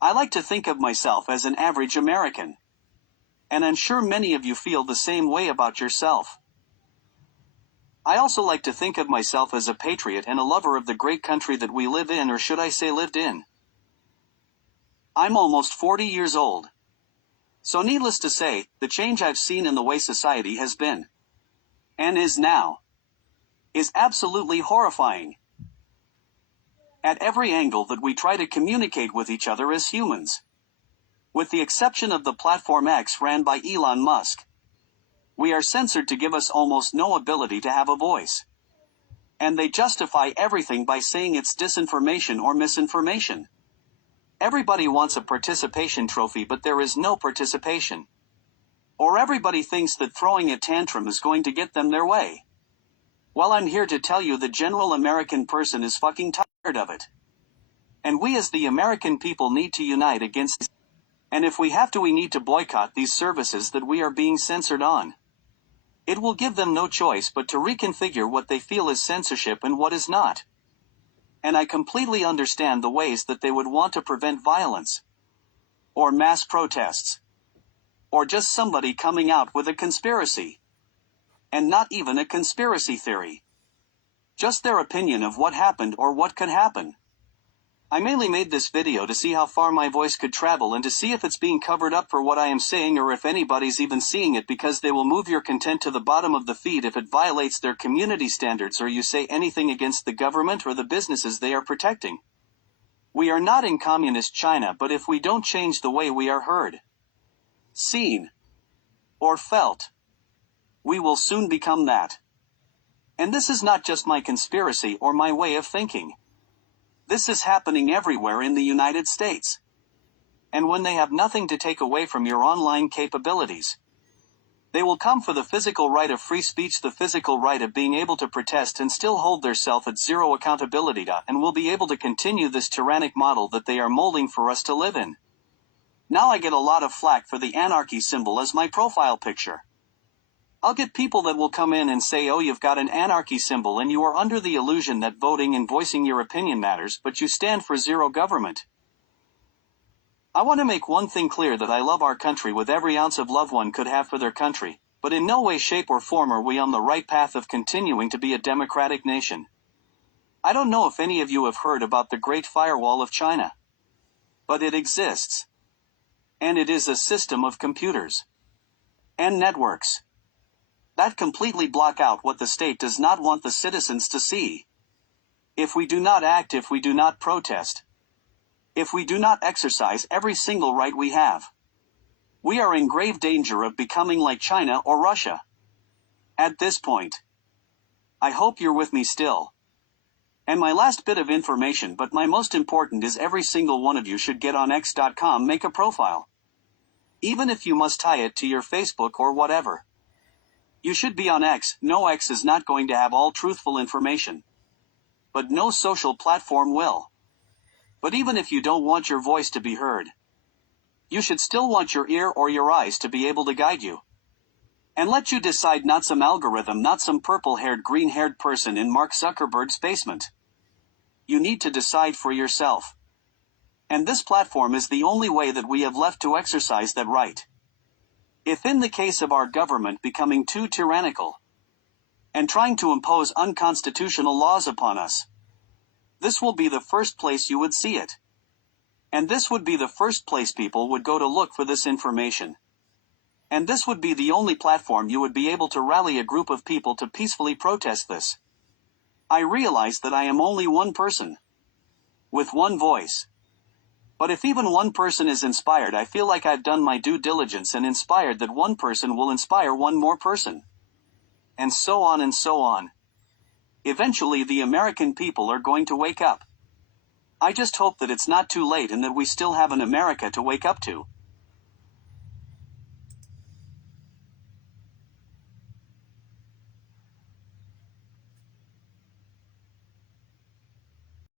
I like to think of myself as an average American. And I'm sure many of you feel the same way about yourself. I also like to think of myself as a patriot and a lover of the great country that we live in, or should I say lived in. I'm almost 40 years old. So needless to say, the change I've seen in the way society has been, and is now, is absolutely horrifying. At every angle that we try to communicate with each other as humans, with the exception of the platform X ran by Elon Musk, we are censored to give us almost no ability to have a voice. And they justify everything by saying it's disinformation or misinformation. Everybody wants a participation trophy, but there is no participation. Or everybody thinks that throwing a tantrum is going to get them their way. Well, I'm here to tell you the general American person is fucking tired of it. And we as the American people need to unite against this. And if we have to, we need to boycott these services that we are being censored on. It will give them no choice but to reconfigure what they feel is censorship and what is not. And I completely understand the ways that they would want to prevent violence, or mass protests, or just somebody coming out with a conspiracy. And not even a conspiracy theory. Just their opinion of what happened or what could happen. I mainly made this video to see how far my voice could travel and to see if it's being covered up for what I am saying, or if anybody's even seeing it, because they will move your content to the bottom of the feed if it violates their community standards or you say anything against the government or the businesses they are protecting. We are not in communist China, but if we don't change the way we are heard, seen, or felt, we will soon become that. And this is not just my conspiracy or my way of thinking. This is happening everywhere in the United States. And when they have nothing to take away from your online capabilities, they will come for the physical right of free speech, the physical right of being able to protest and still hold theirself at zero accountability, and will be able to continue this tyrannic model that they are molding for us to live in. Now I get a lot of flack for the anarchy symbol as my profile picture. I'll get people that will come in and say, oh, you've got an anarchy symbol and you are under the illusion that voting and voicing your opinion matters, but you stand for zero government. I want to make one thing clear, that I love our country with every ounce of love one could have for their country, but in no way, shape or form are we on the right path of continuing to be a democratic nation. I don't know if any of you have heard about the Great Firewall of China. But it exists. And it is a system of computers and networks that completely block out what the state does not want the citizens to see. If we do not act, if we do not protest, if we do not exercise every single right we have, we are in grave danger of becoming like China or Russia. At this point, I hope you're with me still. And my last bit of information, but my most important, is every single one of you should get on X.com, make a profile. Even if you must tie it to your Facebook or whatever. You should be on X. No, X is not going to have all truthful information. But no social platform will. But even if you don't want your voice to be heard, you should still want your ear or your eyes to be able to guide you. And let you decide, not some algorithm, not some purple-haired, green-haired person in Mark Zuckerberg's basement. You need to decide for yourself. And this platform is the only way that we have left to exercise that right. If in the case of our government becoming too tyrannical and trying to impose unconstitutional laws upon us, this will be the first place you would see it. And this would be the first place people would go to look for this information. And this would be the only platform you would be able to rally a group of people to peacefully protest this. I realize that I am only one person, with one voice. But if even one person is inspired, I feel like I've done my due diligence and inspired that one person will inspire one more person. And so on and so on. Eventually the American people are going to wake up. I just hope that it's not too late and that we still have an America to wake up to.